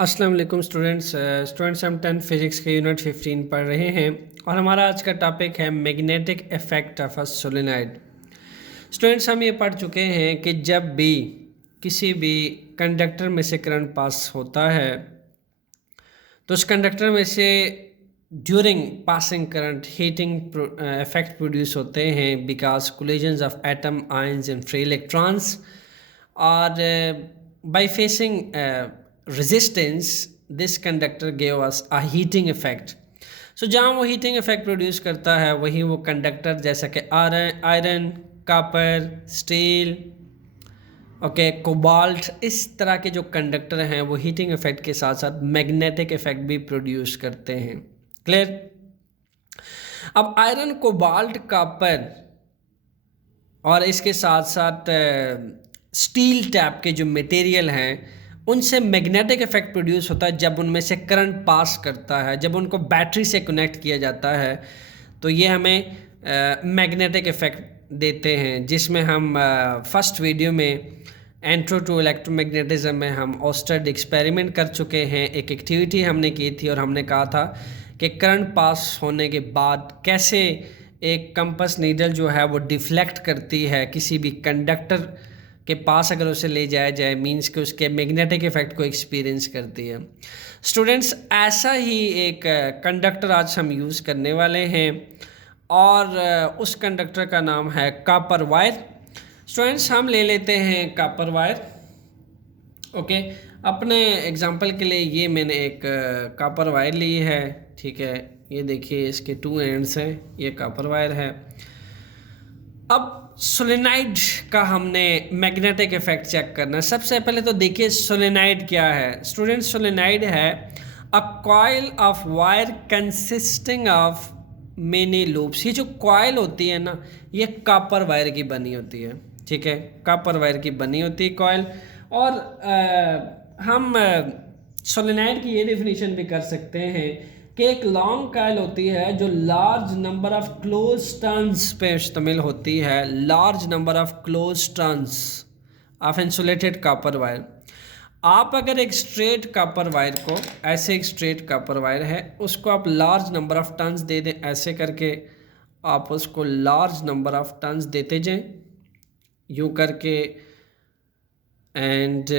अस्सलाम वालेकुम स्टूडेंट्स हम 10th फिजिक्स के यूनिट 15 पढ़ रहे हैं और हमारा आज का टॉपिक है magnetic effect of a solenoid. Students हम ये पढ़ चुके हैं कि जब भी किसी भी कंडक्टर में से करंट पास होता है तो उस कंडक्टर में से during passing current heating effect produce होते हैं because collisions of atom ions and free electrons और by facing resistance this conductor gave us a heating effect। so जहाँ वो हीटिंग इफेक्ट प्रोड्यूस करता है वहीं वो कंडक्टर जैसा कि आयरन कापर स्टील कोबाल्ट इस तरह के जो कंडक्टर हैं वो हीटिंग इफेक्ट के साथ साथ मैग्नेटिक इफेक्ट भी प्रोड्यूस करते हैं। क्लियर। अब आयरन कोबाल्ट कापर और इसके साथ साथ स्टील टैप के जो मटेरियल हैं उनसे मैग्नेटिक इफेक्ट प्रोड्यूस होता है जब उनमें से करंट पास करता है, जब उनको बैटरी से कनेक्ट किया जाता है तो ये हमें मैग्नेटिक इफेक्ट देते हैं, जिसमें हम फर्स्ट वीडियो में एंट्रो टू इलेक्ट्रोमैग्नेटिज्म में हम ऑस्टर्ड एक्सपेरिमेंट कर चुके हैं। एक एक्टिविटी हमने की थी और हमने कहा था कि करंट पास होने के बाद कैसे एक कंपास नीडल जो है वो डिफ्लेक्ट करती है किसी भी कंडक्टर के पास अगर उसे ले जाया जाए, मींस कि उसके मैग्नेटिक इफेक्ट को एक्सपीरियंस करती है। स्टूडेंट्स ऐसा ही एक कंडक्टर आज हम यूज़ करने वाले हैं और उस कंडक्टर का नाम है कॉपर वायर। स्टूडेंट्स हम ले लेते हैं कॉपर वायर। ओके, अपने एग्जांपल के लिए ये मैंने एक कॉपर वायर ली है। ठीक है, ये देखिए इसके 2 एंड्स हैं, ये कॉपर वायर है। अब सोलेनाइड का हमने मैग्नेटिक इफेक्ट चेक करना है। सबसे पहले तो देखिए सोलेनाइड क्या है। स्टूडेंट सोलेनाइड है a coil of wire consisting of many loops. ये जो कॉइल होती है ना, ये कॉपर वायर की बनी होती है। ठीक है, कॉपर वायर की बनी होती है कॉइल। और हम सोलेनाइड की ये डेफिनेशन भी कर सकते हैं कि एक लॉन्ग कॉइल होती है जो large number of close turns पे मुश्तमिल होती है। Large number of close turns of insulated copper wire. आप अगर एक स्ट्रेट कॉपर वायर को, ऐसे एक स्ट्रेट कॉपर वायर है, उसको आप लार्ज नंबर ऑफ टर्न्स दे दें, ऐसे करके आप उसको लार्ज नंबर ऑफ टर्न्स देते जाएं यूँ करके, एंड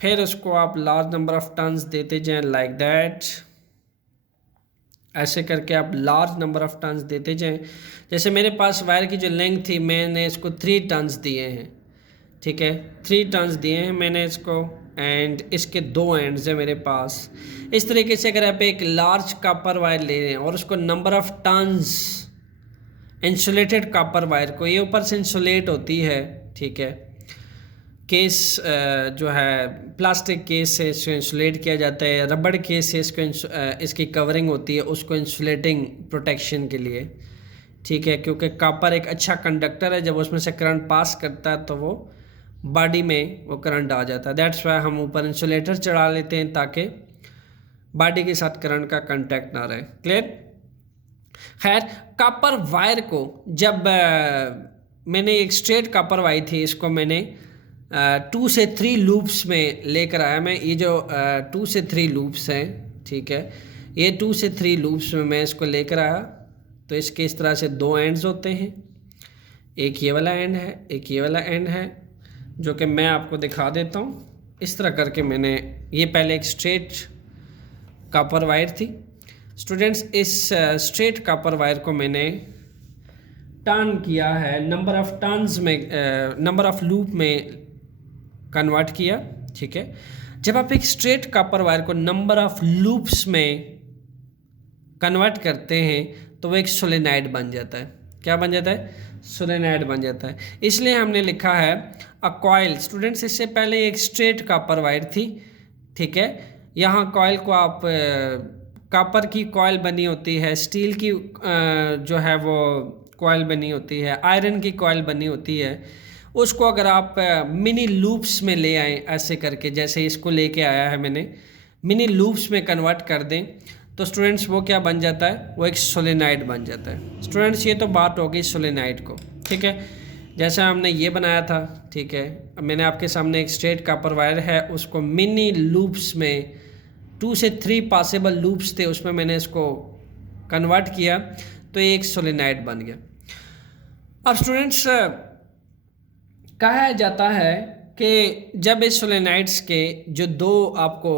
फिर उसको आप लार्ज नंबर ऑफ टर्न्स देते जाएं लाइक दैट। ऐसे करके आप लार्ज नंबर ऑफ टर्न्स देते जाएं। जैसे मेरे पास वायर की जो लेंथ थी, मैंने इसको 3 टर्न्स दिए हैं। ठीक है, 3 टर्न्स दिए हैं मैंने इसको, एंड इसके 2 एंड्स हैं मेरे पास। इस तरीके से अगर आप एक लार्ज कॉपर वायर ले रहे हैं और उसको number of turns insulated copper wire को, ये ऊपर से इंसुलेट होती है, ठीक है, केस जो है प्लास्टिक केस से इसको इंसुलेट किया जाता है, रबड़ केस से इसको इसकी कवरिंग होती है उसको इंसुलेटिंग प्रोटेक्शन के लिए। ठीक है, क्योंकि कॉपर एक अच्छा कंडक्टर है, जब उसमें से करंट पास करता है तो वो बॉडी में वो करंट आ जाता है। दैट्स वाई हम ऊपर इंसुलेटर चढ़ा लेते हैं ताकि बॉडी के साथ करंट का कांटेक्ट ना रहे। क्लियर। खैर, कॉपर वायर को जब मैंने एक स्ट्रेट कॉपर वायर थी, इसको मैंने 2 से 3 लूप्स में लेकर आया मैं। ये जो 2 से 3 लूप्स हैं, ठीक है, ये 2 से 3 लूप्स में मैं इसको लेकर आया। तो इसके इस तरह से 2 एंड्स होते हैं, एक ये वाला एंड है, एक ये वाला एंड है, जो कि मैं आपको दिखा देता हूँ। इस तरह करके मैंने, ये पहले एक स्ट्रेट कॉपर वायर थी। स्टूडेंट्स, इस स्ट्रेट कॉपर वायर को मैंने टर्न किया है, नंबर ऑफ टर्न्स में, नंबर ऑफ लूप में कन्वर्ट किया। ठीक है, जब आप एक स्ट्रेट कॉपर वायर को नंबर ऑफ लूप्स में कन्वर्ट करते हैं तो वो एक सोलेनाइड बन जाता है। क्या बन जाता है? सोलेनाइड बन जाता है। इसलिए हमने लिखा है अ कॉइल। स्टूडेंट्स, इससे पहले एक स्ट्रेट कॉपर वायर थी। ठीक है, यहाँ कॉइल को आप, कॉपर की कॉइल बनी होती है, स्टील की जो है वो कॉइल बनी होती है, आयरन की कॉइल बनी होती है। उसको अगर आप मिनी लूप्स में ले आएँ, ऐसे करके, जैसे इसको लेके आया है मैंने, मिनी लूप्स में कन्वर्ट कर दें तो स्टूडेंट्स वो क्या बन जाता है? वो एक सोलेनाइड बन जाता है। स्टूडेंट्स, ये तो बात हो गई सोलेनाइड को। ठीक है, जैसा हमने ये बनाया था, ठीक है। अब मैंने आपके सामने एक स्ट्रेट कॉपर वायर है, उसको मिनी लूप्स में 2 से 3 पॉसिबल लूप्स थे, उसमें मैंने इसको कन्वर्ट किया तो ये एक सोलेनाइड बन गया। अब स्टूडेंट्स कहा जाता है कि जब इस सोलेनाइड्स के जो दो आपको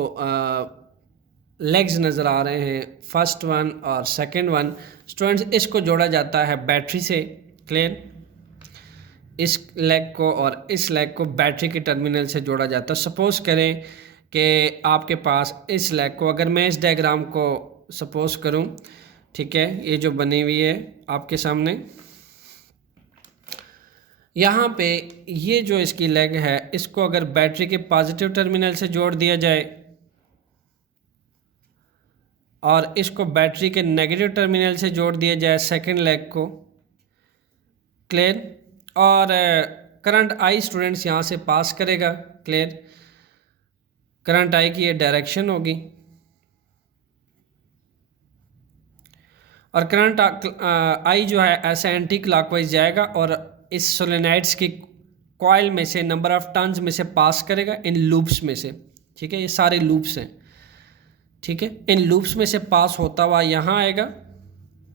लेग्स नज़र आ रहे हैं, फर्स्ट वन और सेकंड वन, स्टूडेंट्स इसको जोड़ा जाता है बैटरी से। क्लियर? इस लेग को और इस लेग को बैटरी के टर्मिनल से जोड़ा जाता है। सपोज़ करें कि आपके पास इस लेग को, अगर मैं इस डायग्राम को सपोज़ करूं, ठीक है, ये जो बनी हुई है आपके सामने, यहाँ पे ये जो इसकी लेग है, इसको अगर बैटरी के पॉजिटिव टर्मिनल से जोड़ दिया जाए और इसको बैटरी के नेगेटिव टर्मिनल से जोड़ दिया जाए सेकंड लेग को, क्लियर, और करंट आई स्टूडेंट्स यहाँ से पास करेगा। क्लियर? करंट आई की ये डायरेक्शन होगी और करंट आई जो है ऐसे एंटी क्लॉकवाइज जाएगा और इस सोलेनाइड्स की कॉइल में से नंबर ऑफ टर्न्स में से पास करेगा, इन लूप्स में से। ठीक है, ये सारे लूप्स हैं, ठीक है। इन लूप्स में से पास होता हुआ यहाँ आएगा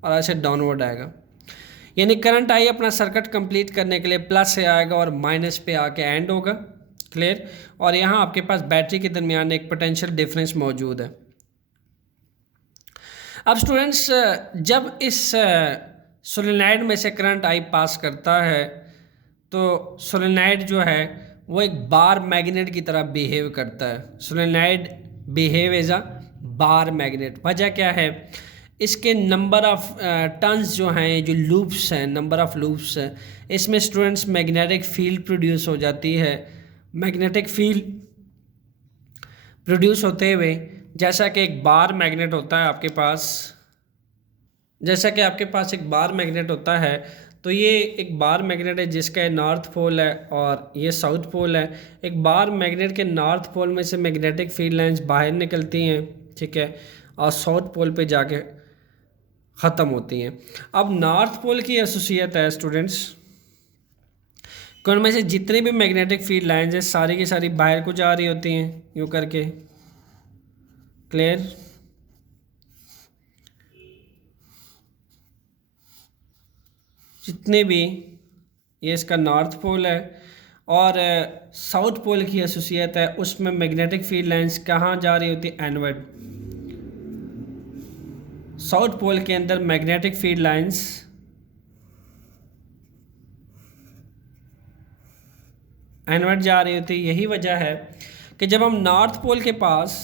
और ऐसे डाउनवर्ड आएगा, यानी करंट आई अपना सर्किट कंप्लीट करने के लिए प्लस से आएगा और माइनस पे आके एंड होगा। क्लियर? और यहाँ आपके पास बैटरी के दरमियान एक पोटेंशियल डिफरेंस मौजूद है। अब स्टूडेंट्स जब इस सोलेनाइड में से करंट आई पास करता है तो सोलेनाइड जो है वो एक बार मैग्नेट की तरह बिहेव करता है। Solenoid behave as a bar magnet. वजह क्या है? इसके नंबर ऑफ टर्न्स जो हैं, जो लूप्स हैं, नंबर ऑफ लूप्स हैं, इसमें स्टूडेंट्स मैग्नेटिक फील्ड प्रोड्यूस हो जाती है। मैग्नेटिक फील्ड प्रोड्यूस होते हुए, जैसा कि एक बार मैग्नेट होता है आपके पास, जैसा कि आपके पास एक बार मैग्नेट होता है, तो ये एक बार मैग्नेट है जिसका नॉर्थ पोल है और ये साउथ पोल है। एक बार मैग्नेट के नॉर्थ पोल में से मैग्नेटिक फील्ड लाइंस बाहर निकलती हैं, ठीक है, और साउथ पोल पे जाके ख़त्म होती हैं। अब नॉर्थ पोल की एसोसिएट है स्टूडेंट्स कि उनमें से जितनी भी मैग्नेटिक फील्ड लाइंस हैं सारी की सारी बाहर को जा रही होती हैं यूँ करके। क्लियर? जितने भी, ये इसका नॉर्थ पोल है और साउथ पोल की एसोसिएट है, उसमें मैग्नेटिक फील्ड लाइंस कहाँ जा रही होती है? एनवर्ड। साउथ पोल के अंदर मैग्नेटिक फील्ड लाइंस एनवर्ड जा रही होती है। यही वजह है कि जब हम नॉर्थ पोल के पास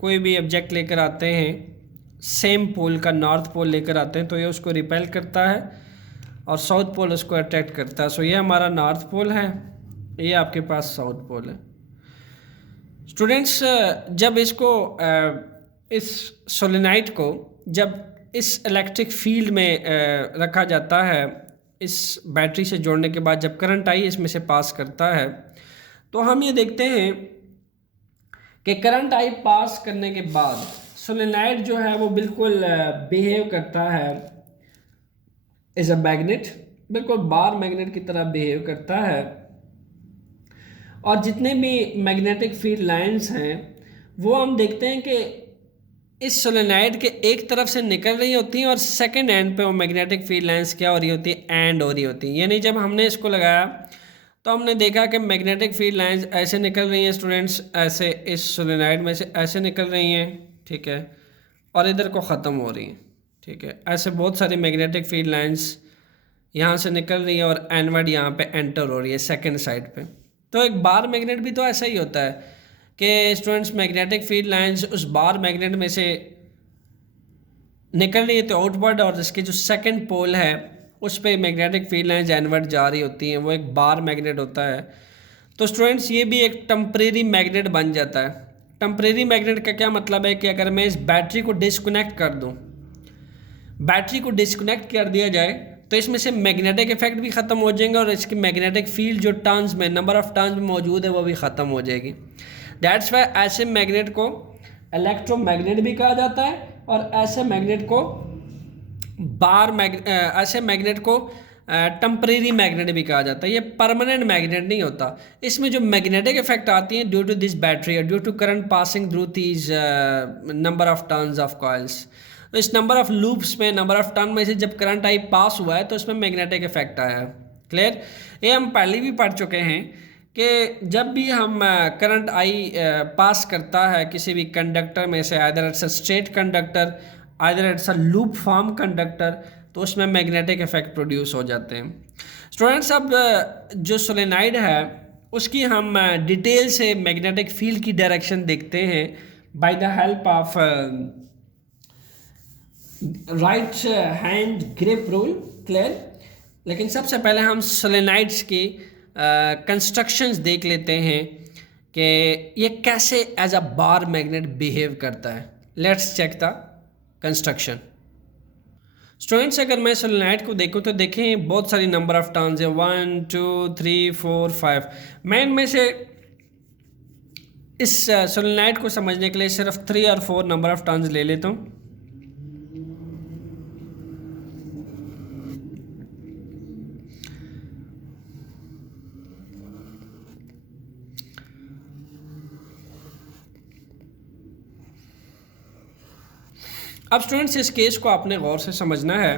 कोई भी ऑब्जेक्ट लेकर आते हैं, सेम पोल का नॉर्थ पोल लेकर आते हैं, तो ये उसको रिपेल करता है और साउथ पोल उसको अट्रैक्ट करता है। सो ये हमारा नॉर्थ पोल है, ये आपके पास साउथ पोल है। स्टूडेंट्स जब इसको इस सोलेनाइड को जब इस इलेक्ट्रिक फील्ड में रखा जाता है, इस बैटरी से जोड़ने के बाद जब करंट आई इसमें से पास करता है, तो हम ये देखते हैं कि करंट आई पास करने के बाद सोलेनाइड जो है वो बिल्कुल बिहेव करता है एज अ मैग्नेट, बिल्कुल बार मैग्नेट की तरह बिहेव करता है। और जितने भी मैग्नेटिक फील्ड लाइंस हैं वो हम देखते हैं कि इस सोलेनाइड के एक तरफ से निकल रही होती हैं और सेकंड एंड पे वो मैग्नेटिक फील्ड लाइंस क्या हो रही होती है? एंड हो रही होती है। यानी जब हमने इसको लगाया तो हमने देखा कि मैग्नेटिक फील्ड लाइंस ऐसे निकल रही हैं स्टूडेंट्स, ऐसे इस सोलेनाइड में से ऐसे निकल रही हैं, ठीक है, और इधर को ख़त्म हो रही हैं, ठीक है। ऐसे बहुत सारी मैग्नेटिक फील्ड लाइंस यहाँ से निकल रही है और एनवर्ड यहाँ पे एंटर हो रही है सेकंड साइड पे। तो एक बार मैग्नेट भी तो ऐसा ही होता है कि स्टूडेंट्स मैग्नेटिक फील्ड लाइंस उस बार मैग्नेट में से निकल रही है तो आउटवर्ड, और इसके जो सेकंड पोल है उस पर मैग्नेटिक फील्ड लाइंस एनवर्ड जा रही होती हैं, वो एक बार मैग्नेट होता है। तो स्टूडेंट्स ये भी एक टेम्परेरी मैग्नेट बन जाता है। टेम्परेरी मैग्नेट का क्या मतलब है कि अगर मैं इस बैटरी को डिस्कनेक्ट कर दूँ, बैटरी को डिस्कनेक्ट कर दिया जाए तो इसमें से मैग्नेटिक इफेक्ट भी ख़त्म हो जाएंगे और इसकी मैग्नेटिक फील्ड जो टर्न्स में, नंबर ऑफ टर्न्स में मौजूद है वो भी ख़त्म हो जाएगी। दैट्स वाई ऐसे मैग्नेट को इलेक्ट्रोमैग्नेट भी कहा जाता है और ऐसे मैग्नेट को ऐसे मैग्नेट को टेम्परेरी मैग्नेट भी कहा जाता है, ये परमानेंट मैग्नेट नहीं होता। इसमें जो मैग्नेटिक इफेक्ट आती हैं due to this battery, due to current passing through these number of turns of coils. तो इस नंबर ऑफ लूप्स में, नंबर ऑफ टर्न में से जब करंट आई पास हुआ है तो इसमें मैग्नेटिक इफेक्ट आया है। क्लियर? ये हम पहले भी पढ़ चुके हैं कि जब भी हम करंट आई पास करता है किसी भी कंडक्टर में से, either it's a straight conductor, either it's a loop form conductor, तो उसमें मैग्नेटिक इफेक्ट प्रोड्यूस हो जाते हैं। स्टूडेंट्स, अब जो सोलेनाइड है उसकी हम डिटेल से मैग्नेटिक फील्ड की डायरेक्शन देखते हैं by the help of right hand grip rule. Clear? लेकिन सबसे पहले हम सोलेनाइड्स की कंस्ट्रक्शंस देख लेते हैं कि ये कैसे as a bar magnet behave करता है। Let's check the construction. Students, अगर मैं सोलेनाइड को देखूं तो देखें बहुत सारी नंबर ऑफ टर्न्स है, 1 2 3 4 5। मैं इनमें से इस सोलेनाइड को समझने के लिए सिर्फ 3 और 4 नंबर ऑफ टर्न्स ले लेता हूँ। अब स्टूडेंट्स, इस केस को आपने गौर से समझना है।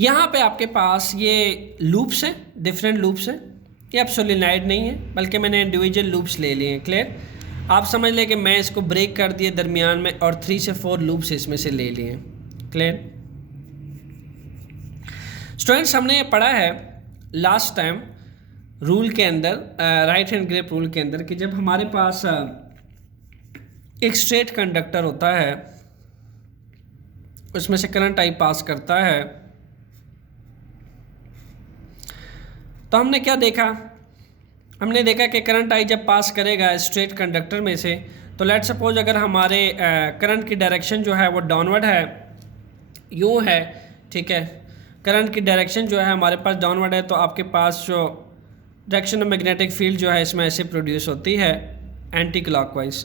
यहाँ पे आपके पास ये लूप्स हैं, डिफरेंट लूप्स हैं। ये अब सोलेनाइड नहीं है बल्कि मैंने इंडिविजुअल लूप्स ले लिए हैं। क्लियर? आप समझ लें कि मैं इसको ब्रेक कर दिए दरमियान में और 3 से 4 लूप्स इसमें से ले लिए हैं। क्लियर? स्टूडेंट्स, हमने ये पढ़ा है लास्ट टाइम रूल के अंदर, राइट हैंड ग्रिप रूल के अंदर, कि जब हमारे पास एक स्ट्रेट कंडक्टर होता है उसमें से करंट आई पास करता है तो हमने क्या देखा? हमने देखा कि करंट आई जब पास करेगा स्ट्रेट कंडक्टर में से, तो लेट सपोज अगर हमारे करंट की डायरेक्शन जो है वो डाउनवर्ड है, यूँ है, ठीक है, करंट की डायरेक्शन जो है हमारे पास डाउनवर्ड है, तो आपके पास जो डायरेक्शन ऑफ मैग्नेटिक फील्ड जो है इसमें ऐसे प्रोड्यूस होती है एंटी क्लॉकवाइज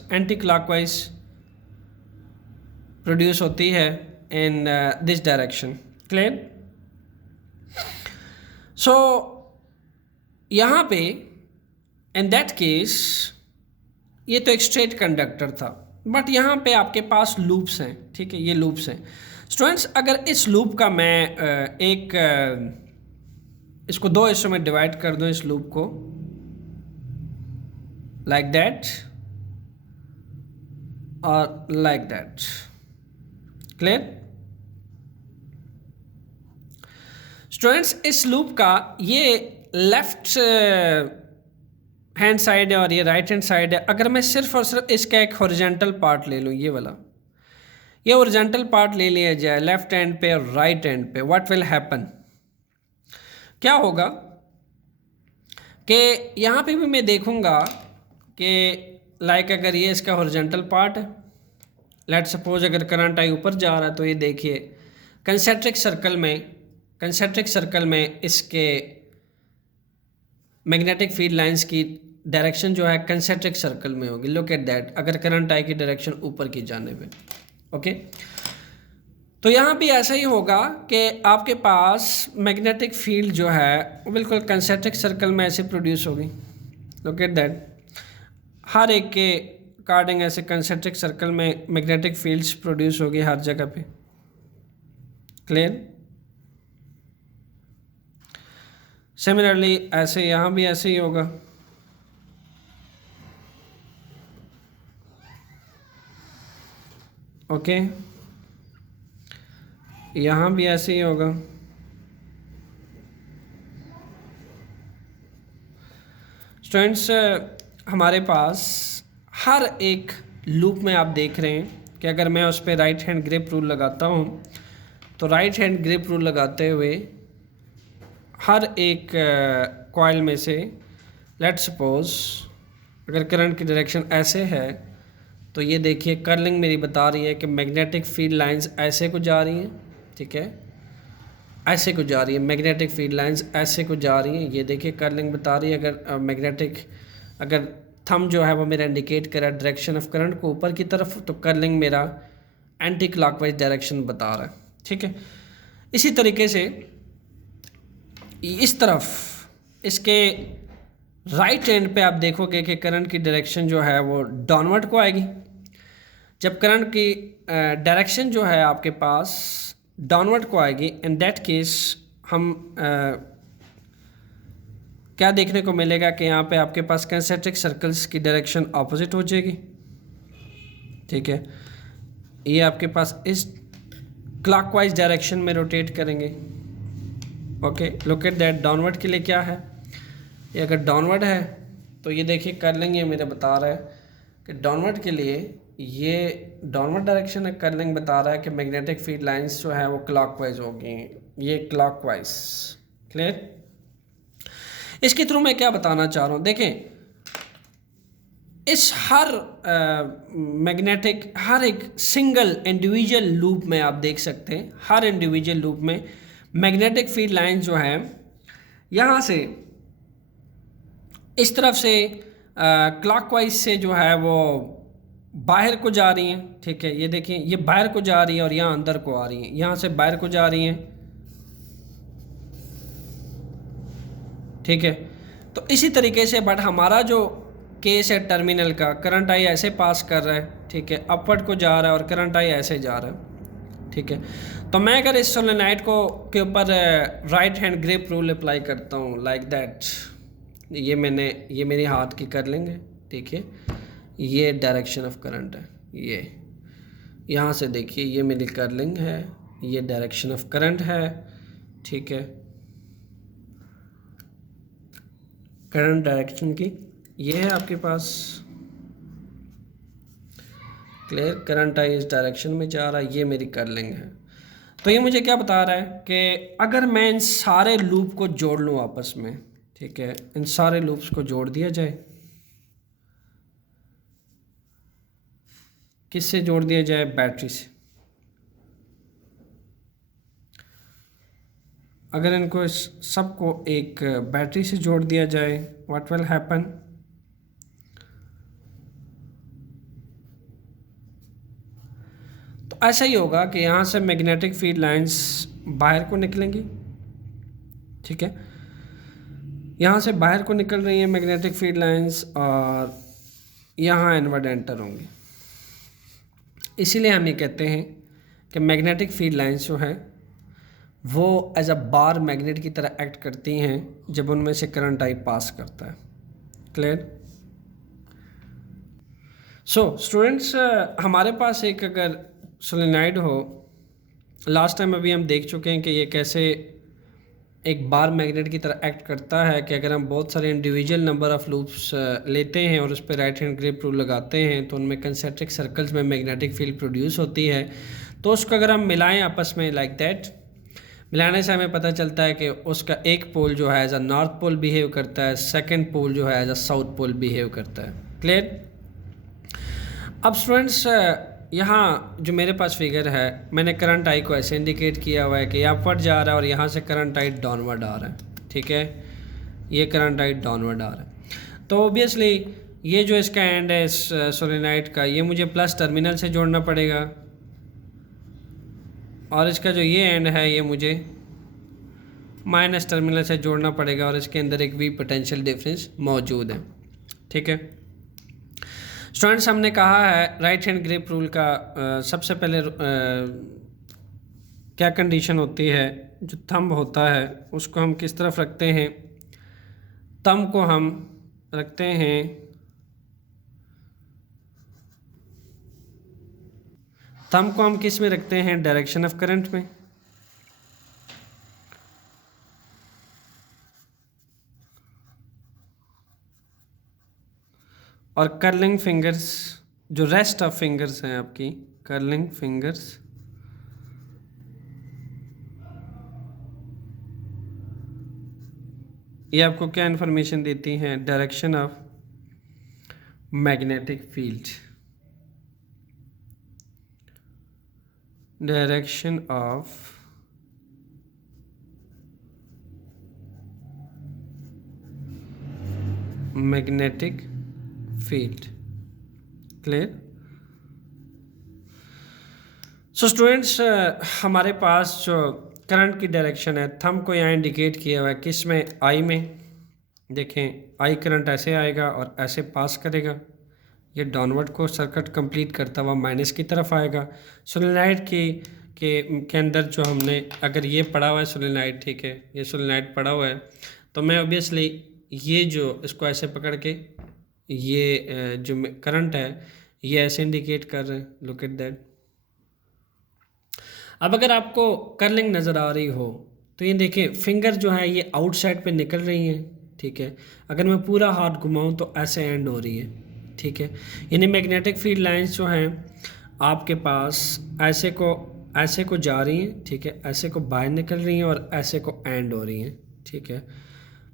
प्रोड्यूस होती है in this direction. Clear? So यहाँ पे in that case ये तो एक स्ट्रेट कंडक्टर था, बट यहाँ पे आपके पास लूप्स हैं। ठीक है, ये लूप्स हैं। स्टूडेंट्स, अगर इस लूप का मैं इसको 2 हिस्सों में डिवाइड कर दूँ, इस लूप को लाइक दैट और लाइक दैट। क्लियर? स्टूडेंट्स, इस लूप का ये लेफ्ट हैंड साइड है और ये राइट हैंड साइड है। अगर मैं सिर्फ और सिर्फ इसका एक हॉरिजॉन्टल पार्ट ले लूँ, ये वाला, ये हॉरिजॉन्टल पार्ट ले लिया जाए लेफ्ट हैंड पे और राइट हैंड पे, व्हाट विल हैपन? क्या होगा कि यहाँ पे भी मैं देखूँगा कि लाइक अगर ये इसका हॉरिजॉन्टल पार्ट है, लेट सपोज अगर करंट आई ऊपर जा रहा है, तो ये देखिए कंसेंट्रिक सर्कल में इसके मैग्नेटिक फील्ड लाइंस की डायरेक्शन जो है कंसेंट्रिक सर्कल में होगी। लुक एट दैट, अगर करंट आई की डायरेक्शन ऊपर की जाने पे। ओके, तो यहाँ भी ऐसा ही होगा कि आपके पास मैग्नेटिक फील्ड जो है वो बिल्कुल कंसेंट्रिक सर्कल में ऐसे प्रोड्यूस होगी। लुक एट दैट, हर एक के अकॉर्डिंग ऐसे कंसेंट्रिक सर्कल में मैग्नेटिक फील्ड्स प्रोड्यूस होगी हर जगह पे। क्लियर? सिमिलरली ऐसे यहाँ भी ऐसे ही होगा। ओके, यहाँ भी ऐसे ही होगा। स्टूडेंट्स, हमारे पास हर एक लूप में आप देख रहे हैं कि अगर मैं उस पर राइट हैंड ग्रिप रूल लगाता हूँ, तो राइट हैंड ग्रिप रूल लगाते हुए हर एक कॉइल में से, लेट सपोज अगर करंट की डायरेक्शन ऐसे है, तो ये देखिए कर्लिंग मेरी बता रही है कि मैग्नेटिक फील्ड लाइंस ऐसे को जा रही हैं। ठीक है, ऐसे को जा रही है मैग्नेटिक फील्ड लाइंस, ऐसे को जा रही हैं। ये देखिए कर्लिंग बता रही है। अगर अगर थंब जो है वो मेरा इंडिकेट करा डायरेक्शन ऑफ करंट को ऊपर की तरफ, तो कर्लिंग मेरा एंटी क्लॉकवाइज डायरेक्शन बता रहा है। ठीक है, इसी तरीके से इस तरफ इसके राइट एंड पे आप देखोगे कि करंट की डायरेक्शन जो है वो डाउनवर्ड को आएगी। जब करंट की डायरेक्शन जो है आपके पास डाउनवर्ड को आएगी, इन दैट केस हम क्या देखने को मिलेगा कि यहाँ पे आपके पास कंसेंट्रिक सर्कल्स की डायरेक्शन ऑपोजिट हो जाएगी। ठीक है, ये आपके पास इस क्लॉकवाइज डायरेक्शन में रोटेट करेंगे। Okay, look at that, downward के लिए क्या है, ये अगर डाउनवर्ड है तो ये देखिए कर लेंगे, मेरे बता रहा है कि डाउनवर्ड के लिए ये डाउनवर्ड डायरेक्शन है, कर्लिंग बता रहा है कि मैग्नेटिक फील्ड लाइंस जो है वो क्लॉकवाइज होगी, ये क्लॉकवाइज। क्लियर? इसके थ्रू मैं क्या बताना चाह रहा हूँ, देखें इस हर मैग्नेटिक हर एक सिंगल इंडिविजुअल लूप में आप देख सकते हैं, हर इंडिविजुअल लूप में मैग्नेटिक फील्ड लाइन जो है यहाँ से इस तरफ से क्लॉकवाइज से जो है वो बाहर को जा रही हैं। ठीक है, ये देखिए ये बाहर को जा रही है और यहाँ अंदर को आ रही हैं, यहाँ से बाहर को जा रही हैं। ठीक है, तो इसी तरीके से बट हमारा जो केस है टर्मिनल का, करंट आई ऐसे पास कर रहा है। ठीक है, अपवर्ड को जा रहा है और करंट आई ऐसे जा रहा है। ठीक है, तो मैं अगर इस सोलेनोइड को के ऊपर right hand grip rule apply करता हूँ लाइक दैट, ये मेरे हाथ की कर लेंगे। देखिए ये डायरेक्शन ऑफ करंट है, ये यहाँ से देखिए ये मेरी कर्लिंग है, ये डायरेक्शन ऑफ करंट है। ठीक है, करंट डायरेक्शन की ये है आपके पास। क्लियर? करंट आई इस डायरेक्शन में जा रहा है, ये मेरी कर्लिंग है। तो ये मुझे क्या बता रहा है कि अगर मैं इन सारे लूप को जोड़ लूँ आपस में, ठीक है, इन सारे लूप्स को जोड़ दिया जाए, किससे जोड़ दिया जाए? बैटरी से। अगर इनको इस सबको एक बैटरी से जोड़ दिया जाए, व्हाट विल हैपन? तो ऐसा ही होगा कि यहाँ से मैग्नेटिक फील्ड लाइंस बाहर को निकलेंगी। ठीक है, यहाँ से बाहर को निकल रही हैं मैग्नेटिक फील्ड लाइंस और यहाँ इनवर्ड एंटर होंगी। इसीलिए हम ये कहते हैं कि मैग्नेटिक फील्ड लाइंस जो है वो एज अ बार मैग्नेट की तरह एक्ट करती हैं जब उनमें से करंट आई पास करता है। क्लियर? सो स्टूडेंट्स, हमारे पास एक अगर सोलेनोइड हो, लास्ट टाइम अभी हम देख चुके हैं कि ये कैसे एक बार मैग्नेट की तरह एक्ट करता है कि अगर हम बहुत सारे इंडिविजुअल नंबर ऑफ़ लूप्स लेते हैं और उस पर राइट हैंड ग्रिप रूल लगाते हैं तो उनमें कंसेंट्रिक सर्कल्स में मैग्नेटिक फील्ड प्रोड्यूस होती है। तो उसको अगर हम मिलाएं आपस में लाइक दैट, मिलाने से हमें पता चलता है कि उसका एक पोल जो है as a north pole behave करता है, सेकेंड पोल जो है as a south pole behave करता है। क्लियर? अब स्टूडेंट्स, यहाँ जो मेरे पास फिगर है, मैंने करंट आई को ऐसे इंडिकेट किया हुआ है कि अपवर्ड जा रहा है और यहाँ से करंट आई डाउनवर्ड आ रहा है। ठीक है, ये करंट आई डाउनवर्ड आ रहा है। तो ऑब्वियसली ये जो इसका एंड है इस सोलेनोइड का, ये मुझे प्लस टर्मिनल से जोड़ना पड़ेगा और इसका जो ये एंड है ये मुझे माइनस टर्मिनल से जोड़ना पड़ेगा और इसके अंदर एक वी पोटेंशियल डिफरेंस मौजूद है। ठीक है स्टूडेंट्स, हमने कहा है राइट हैंड ग्रिप रूल का सबसे पहले क्या कंडीशन होती है, जो थंब होता है उसको हम किस तरफ रखते हैं? थंब को हम रखते हैं थंब को हम किस में रखते हैं? डायरेक्शन ऑफ करंट में। और कर्लिंग फिंगर्स, जो रेस्ट ऑफ फिंगर्स हैं आपकी कर्लिंग फिंगर्स, ये आपको क्या इन्फॉर्मेशन देती हैं? Direction of magnetic field, direction of magnetic field. Clear? So students, हमारे पास जो करंट की डायरेक्शन है, थंब को यहाँ इंडिकेट किया हुआ है किस में, आई में। देखें आई करंट ऐसे आएगा और ऐसे पास करेगा, ये डाउनवर्ड को सर्किट कंप्लीट करता हुआ माइनस की तरफ आएगा। सोलेनोइड के अंदर जो हमने अगर ये पड़ा हुआ है सोलेनोइड, ठीक है, ये सोलेनोइड पड़ा हुआ है, तो मैं ऑब्वियसली ये जो इसको ऐसे पकड़ के ये जो करंट है ये ऐसे इंडिकेट कर रहे हैं, लुक एट दैट। अब अगर आपको कर्लिंग नज़र आ रही हो तो ये देखिए फिंगर जो है ये आउटसाइड पे निकल रही हैं, ठीक है। अगर मैं पूरा हाथ घुमाऊं तो ऐसे एंड हो रही है, ठीक है। यानी मैग्नेटिक फील्ड लाइंस जो हैं आपके पास ऐसे को जा रही हैं, ठीक है, ऐसे को बाहर निकल रही हैं और ऐसे को एंड हो रही हैं, ठीक है।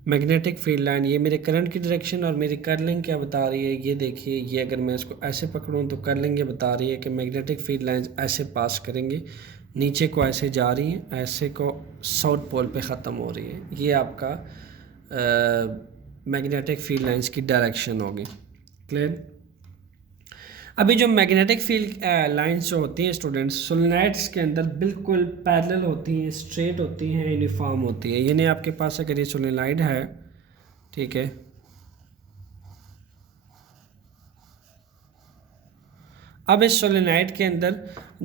मैग्नेटिक फील्ड लाइन, ये मेरे करंट की डायरेक्शन और मेरी कर्लिंग क्या बता रही है, ये देखिए, ये अगर मैं इसको ऐसे पकड़ूं तो कर्लिंग ये बता रही है कि मैग्नेटिक फील्ड लाइंस ऐसे पास करेंगे, नीचे को ऐसे जा रही हैं, ऐसे को साउथ पोल पे ख़त्म हो रही है। ये आपका मैग्नेटिक फील्ड लाइंस की डायरेक्शन होगी। क्लियर। अभी जो मैग्नेटिक फील्ड लाइंस जो होती हैं स्टूडेंट्स, सोलेनोइड्स के अंदर बिल्कुल पैरेलल होती हैं, स्ट्रेट होती हैं, यूनिफॉर्म होती है। यानी आपके पास अगर ये सोलेनोइड है, ठीक है, अब इस सोलेनोइड के अंदर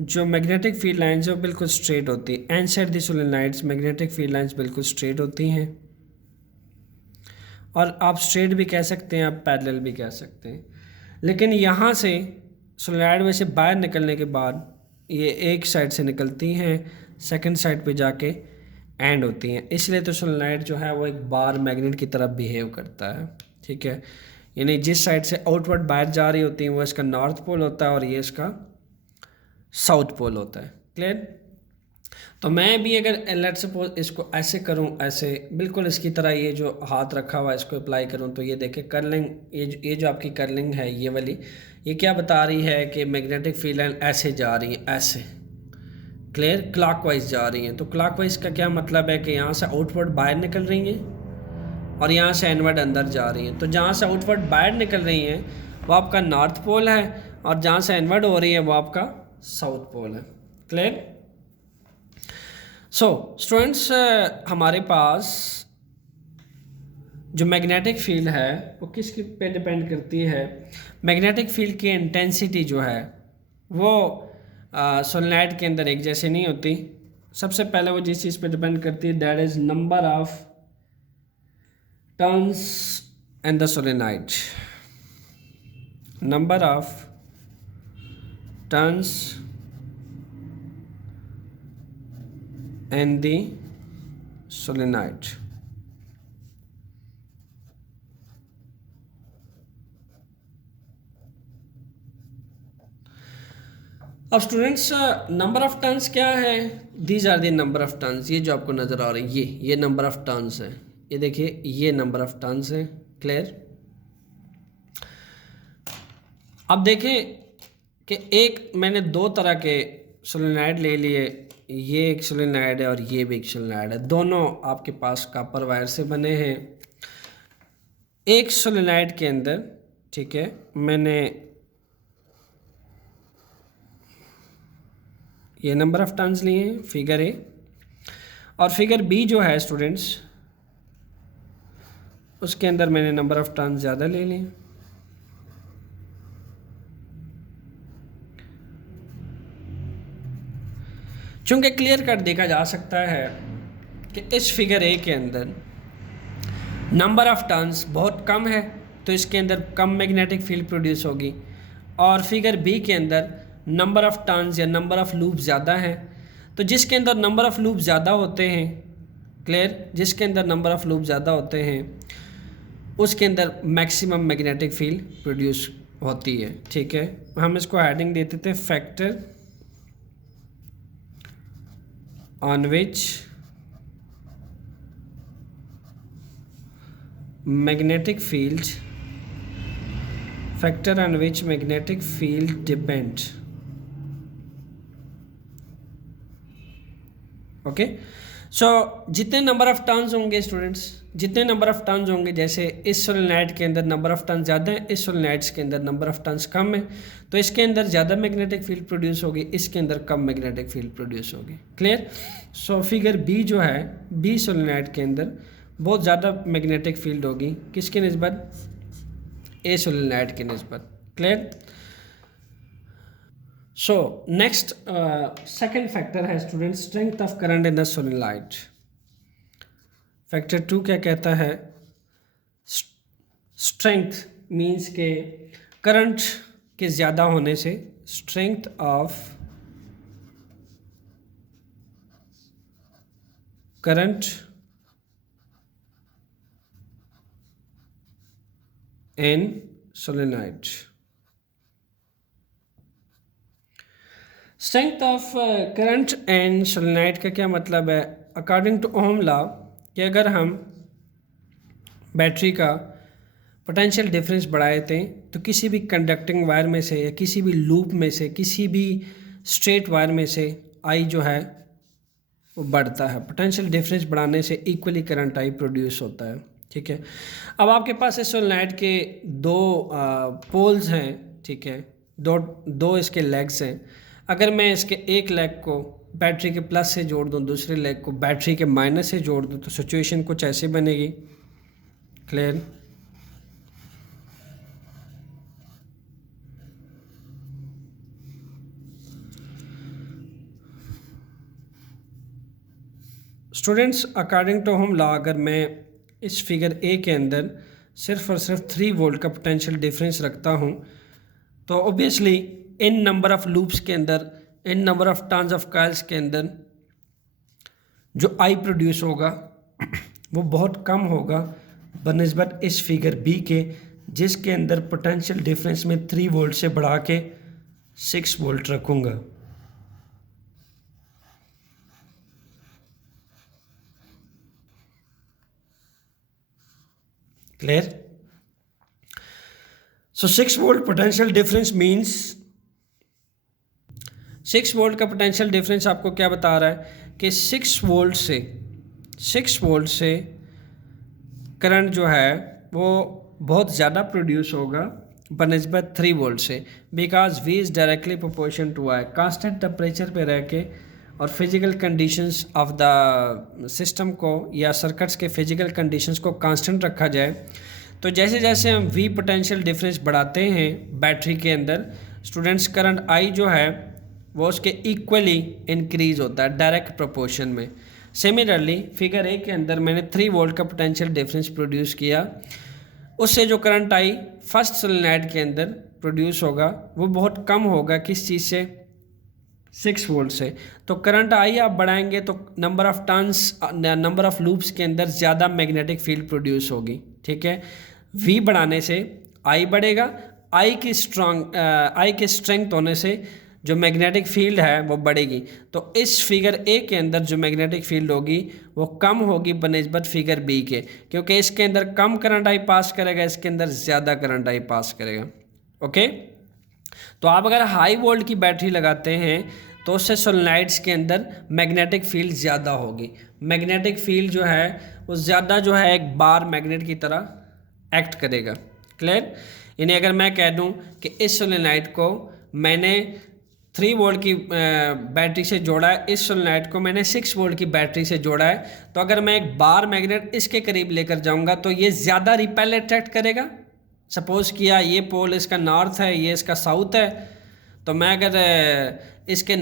जो मैग्नेटिक फील्ड लाइंस है वो बिल्कुल स्ट्रेट होती है। And side the सोलेनोइड्स magnetic field lines बिल्कुल स्ट्रेट होती हैं, और आप स्ट्रेट भी कह सकते हैं, आप पैरेलल भी कह सकते हैं। लेकिन यहाँ से सोलेनोइड में से बाहर निकलने के बाद ये एक साइड से निकलती हैं, सेकंड साइड पे जाके एंड होती हैं, इसलिए तो सोलेनोइड जो है वो एक बार मैग्नेट की तरफ बिहेव करता है, ठीक है। यानी जिस साइड से आउटवर्ड बाहर जा रही होती है वो इसका नॉर्थ पोल होता है और ये इसका साउथ पोल होता है। क्लियर। तो मैं भी अगर लेट्स सपोज इसको ऐसे करूं, ऐसे बिल्कुल इसकी तरह ये जो हाथ रखा हुआ है इसको अप्लाई करूं, तो ये देखें कर्लिंग, ये जो आपकी कर्लिंग है ये वाली, ये क्या बता रही है कि मैग्नेटिक फील्ड लाइन ऐसे जा रही है, ऐसे। क्लियर। क्लॉकवाइज जा रही हैं। तो क्लॉकवाइज का क्या मतलब है कि यहाँ से आउटवर्ड बाहर निकल रही हैं और यहाँ से इनवर्ड अंदर जा रही हैं। तो जहाँ से आउटवर्ड बाहर निकल रही हैं वो आपका नॉर्थ पोल है और जहाँ से इनवर्ड हो रही है वो आपका साउथ पोल है। क्लियर। सो स्टूडेंट्स, हमारे पास जो मैग्नेटिक फील्ड है वो किसके पे डिपेंड करती है? मैग्नेटिक फील्ड की इंटेंसिटी जो है वो सोलेनोइड के अंदर एक जैसे नहीं होती। सबसे पहले वो जिस चीज़ पे डिपेंड करती है that is number of turns in the solenoid. Number of turns in the solenoid। अब स्टूडेंट्स, नंबर ऑफ टर्न्स क्या है? These are the number of turns. ये जो आपको नज़र आ रही है ये नंबर ऑफ टर्न्स है। ये देखिए ये नंबर ऑफ टर्न्स है। क्लियर। अब देखें कि एक मैंने दो तरह के सोलेनोइड ले लिए, ये एक सोलेनोइड है और ये भी एक सोलेनोइड है। दोनों आपके पास कॉपर वायर से बने हैं। एक सोलेनोइड के अंदर, ठीक है, मैंने ये नंबर ऑफ टर्न्स लिए हैं, फिगर ए, और फिगर बी जो है स्टूडेंट्स उसके अंदर मैंने नंबर ऑफ टर्न्स ज़्यादा ले लिए। चूँकि क्लियर कट देखा जा सकता है कि इस फिगर ए के अंदर नंबर ऑफ टर्न्स बहुत कम है तो इसके अंदर कम मैग्नेटिक फील्ड प्रोड्यूस होगी, और फिगर बी के अंदर नंबर ऑफ टर्न्स या नंबर ऑफ लूप ज़्यादा है तो जिसके अंदर नंबर ऑफ लूप ज़्यादा होते हैं, क्लियर, जिसके अंदर नंबर ऑफ लूप ज़्यादा होते हैं उसके अंदर मैक्सिमम मैग्नेटिक फील्ड प्रोड्यूस होती है। ठीक है, हम इसको हेडिंग देते थे factor on which magnetic field factor on which magnetic field depend। Okay, so जितने नंबर ऑफ टर्न्स होंगे स्टूडेंट्स जितने नंबर ऑफ़ टर्न्स होंगे, जैसे इस सोलेनोइड के अंदर नंबर ऑफ़ टर्न्स ज़्यादा है, इस सोलेनोइड्स के अंदर नंबर ऑफ़ टर्न्स कम है, तो इसके अंदर ज़्यादा मैग्नेटिक फील्ड प्रोड्यूस होगी, इसके अंदर कम मैग्नेटिक फील्ड प्रोड्यूस होगी। क्लियर? सो फिगर बी जो है, बी सोलेनोइड के अंदर बहुत ज़्यादा मैग्नेटिक फील्ड होगी, किसकी निस्बत? ए सोलेनोइड की निस्बत। Clear? So next second factor है student, strength of current in the solenoid. Factor 2 क्या कहता है? स्ट्रेंथ मीन्स के करंट के ज़्यादा होने से, strength of current in solenoid. Strength of current and solenoid का क्या मतलब है? अकॉर्डिंग टू ओम लॉ कि अगर हम बैटरी का पोटेंशियल डिफरेंस बढ़ाए थे तो किसी भी कंडक्टिंग वायर में से या किसी भी लूप में से, किसी भी स्ट्रेट वायर में से आई जो है वो बढ़ता है। पोटेंशियल डिफरेंस बढ़ाने से इक्वली करंट आई प्रोड्यूस होता है। ठीक है, अब आपके पास इस सोलेनोइड के दो पोल्स हैं। ठीक है, दो इसके लेग्स हैं। अगर मैं इसके एक लेग को बैटरी के प्लस से जोड़ दूं, दूसरे लेग को बैटरी के माइनस से जोड़ दूं, तो सिचुएशन कुछ ऐसे बनेगी। Clear? Students, according to Ohm law अगर मैं इस फिगर ए के अंदर सिर्फ और सिर्फ 3 वोल्ट का पोटेंशियल डिफरेंस रखता हूँ तो obviously in number of loops के अंदर, in number of turns of coils के अंदर जो आई प्रोड्यूस होगा वो बहुत कम होगा बनिस्बत इस फिगर बी के, जिसके अंदर पोटेंशियल डिफरेंस में 3 वोल्ट से बढ़ा के 6 वोल्ट रखूँगा। क्लियर? सो 6 volt potential difference means 6 volt का पोटेंशियल डिफरेंस आपको क्या बता रहा है कि 6 वोल्ट से करंट जो है वो बहुत ज़्यादा प्रोड्यूस होगा बनिस्बत 3 वोल्ट से, because V is directly proportion to I. Constant temperature पे रह के और physical conditions of the system को या सर्किट्स के फिजिकल कंडीशंस को कांस्टेंट रखा जाए तो जैसे जैसे हम वी पोटेंशियल डिफरेंस बढ़ाते हैं बैटरी के अंदर, स्टूडेंट्स करंट आई जो है वो उसके इक्वली इंक्रीज होता है डायरेक्ट प्रोपोर्शन में। सिमिलरली फिगर ए के अंदर मैंने 3 वोल्ट का पोटेंशियल डिफरेंस प्रोड्यूस किया, उससे जो करंट आई फर्स्ट सोलेनोइड के अंदर प्रोड्यूस होगा वो बहुत कम होगा, किस चीज़ से? 6 वोल्ट से। तो करंट आई आप बढ़ाएंगे तो number of turns, number of loops के अंदर ज़्यादा मैग्नेटिक फील्ड प्रोड्यूस होगी। ठीक है, वी बढ़ाने से आई बढ़ेगा, आई के स्ट्रेंथ होने से जो मैग्नेटिक फील्ड है वो बढ़ेगी। तो इस फिगर ए के अंदर जो मैग्नेटिक फील्ड होगी वो कम होगी बनिस्बत फिगर बी के, क्योंकि इसके अंदर कम करंट आई पास करेगा, इसके अंदर ज़्यादा करंट आई पास करेगा। ओके, तो आप अगर हाई वोल्ट की बैटरी लगाते हैं तो उससे सोलेनोइड्स के अंदर मैग्नेटिक फील्ड ज़्यादा होगी। मैग्नेटिक फील्ड जो है वो ज़्यादा जो है एक बार मैग्नेट की तरह एक्ट करेगा। क्लियर? यानी अगर मैं कह दूं कि इस सोलेनोइड को मैंने 3 वोल्ट की बैटरी से जोड़ा है, इस सोलेनोइड को मैंने 6 वोल्ट की बैटरी से जोड़ा है, तो अगर मैं एक बार मैग्नेट इसके करीब लेकर जाऊंगा तो ये ज़्यादा रिपेल अट्रैक्ट करेगा। सपोज़ किया ये पोल इसका नॉर्थ है, ये इसका साउथ है, तो मैं अगर इसके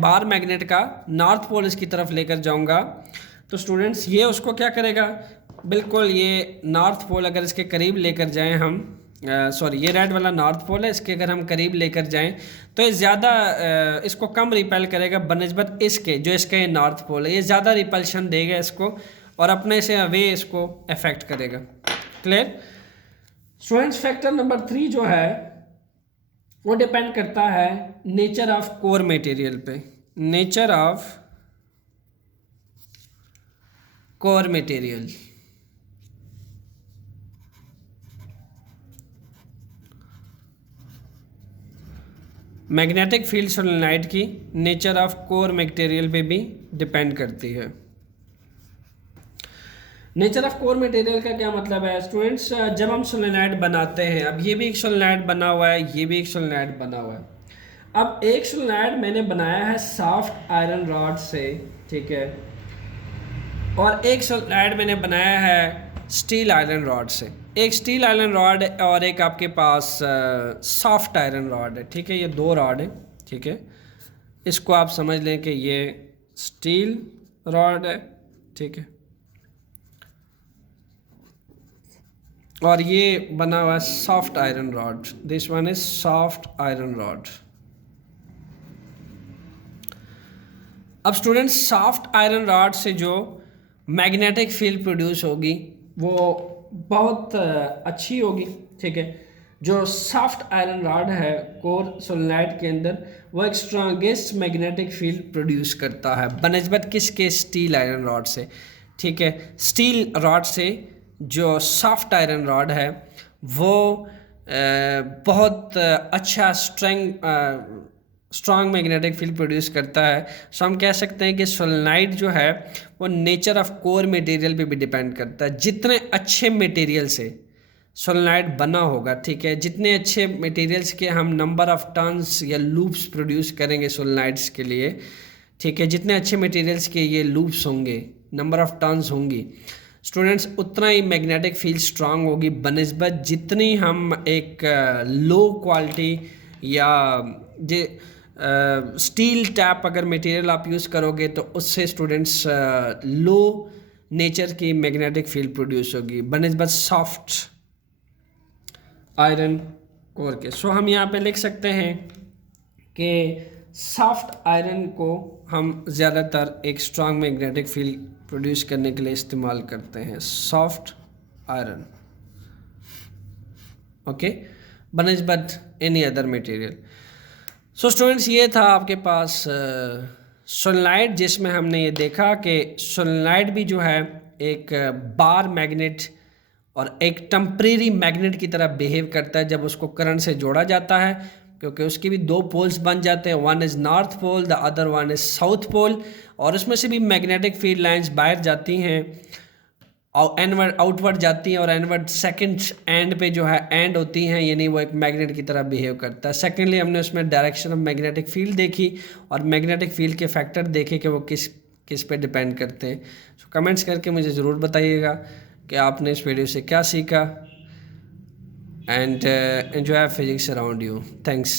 बार मैग्नेट का नॉर्थ पोल इसकी तरफ लेकर जाऊंगा तो स्टूडेंट्स ये उसको क्या करेगा? बिल्कुल ये नॉर्थ पोल अगर इसके करीब लेकर जाएं हम, ये रेड वाला नॉर्थ पोल है, इसके अगर हम करीब लेकर जाएं तो ये ज़्यादा इसको कम रिपेल करेगा बनिस्बत इसके, जो इसका ये नॉर्थ पोल है, ये ज़्यादा रिपल्शन देगा इसको और अपने से अवे इसको अफेक्ट करेगा। क्लियर? स्टूडेंट्स, फैक्टर नंबर 3 जो है वो डिपेंड करता है नेचर ऑफ कोर मटेरियल पे। Nature of core material, magnetic field solenoid की नेचर ऑफ कोर मटेरियल पे भी डिपेंड करती है। नेचर ऑफ कोर मटेरियल का क्या मतलब है स्टूडेंट्स? जब हम सोलेनोइड बनाते हैं, अब ये भी एक सोलेनोइड बना हुआ है, ये भी एक सोलेनोइड बना हुआ है। अब एक सोलेनोइड मैंने बनाया है सॉफ्ट आयरन रॉड से, ठीक है, और एक सोलेनोइड मैंने बनाया है स्टील आयरन रॉड से। एक स्टील आयरन रॉड और एक आपके पास सॉफ्ट आयरन रॉड है, ठीक है, ये दो रॉड है, ठीक है। इसको आप समझ लें कि ये स्टील रॉड है, ठीक है, और ये बना हुआ है soft iron rod. This one is soft iron rod. अब स्टूडेंट्स, सॉफ्ट आयरन रॉड से जो मैग्नेटिक फील्ड प्रोड्यूस होगी वो बहुत अच्छी होगी, ठीक है। जो सॉफ्ट आयरन रॉड है कोर सोलेनोइड के अंदर, वो एक स्ट्रॉन्गेस्ट मैग्नेटिक फील्ड प्रोड्यूस करता है बनस्बत किसके? स्टील आयरन रॉड से, ठीक है। स्टील रॉड से जो सॉफ्ट आयरन रॉड है वो बहुत अच्छा स्ट्रॉन्ग मैग्नेटिक फील्ड प्रोड्यूस करता है। सो हम कह सकते हैं कि सोलेनोइड जो है वो नेचर ऑफ कोर मटेरियल पे भी डिपेंड करता है। जितने अच्छे मटेरियल से सोलेनोइड बना होगा, ठीक है, जितने अच्छे मटेरियल्स के हम नंबर ऑफ टर्न्स या लूप्स प्रोड्यूस करेंगे सोलेनोइड्स के लिए, ठीक है, जितने अच्छे मटेरियल्स के ये लूप्स होंगे, नंबर ऑफ टर्न्स होंगी स्टूडेंट्स, उतना ही मैग्नेटिक फील्ड स्ट्रांग होगी बनस्बत जितनी हम एक लो क्वालिटी या स्टील टैप अगर मटेरियल आप यूज़ करोगे तो उससे स्टूडेंट्स लो नेचर की मैग्नेटिक फील्ड प्रोड्यूस होगी बनस्बत सॉफ्ट आयरन कोर के। सो हम यहाँ पे लिख सकते हैं कि सॉफ्ट आयरन को हम ज़्यादातर एक स्ट्रांग मैग्नेटिक फील्ड प्रोड्यूस करने के लिए इस्तेमाल करते हैं, सॉफ्ट आयरन, ओके, बनस्बत any other material. So students, ये था आपके पास सोलेनोइड, जिसमें हमने ये देखा कि सोलेनोइड भी जो है एक बार मैग्नेट और एक टेम्परेरी मैग्नेट की तरह बिहेव करता है जब उसको करंट से जोड़ा जाता है, क्योंकि उसके भी दो पोल्स बन जाते हैं, one is north pole, the other one is south pole, और उसमें से भी मैग्नेटिक फील्ड लाइंस बाहर जाती हैं और एनवर्ड आउटवर्ड जाती हैं, और एनवर्ड सेकंड एंड पे जो है एंड होती हैं, यानी वो एक मैग्नेट की तरह बिहेव करता है। सेकेंडली हमने उसमें डायरेक्शन ऑफ मैग्नेटिक फील्ड देखी और मैग्नेटिक फील्ड के फैक्टर देखे कि वो किस किस पे डिपेंड करते हैं। सो कमेंट्स करके मुझे ज़रूर बताइएगा कि आपने इस वीडियो से क्या सीखा, and enjoy physics around you. Thanks.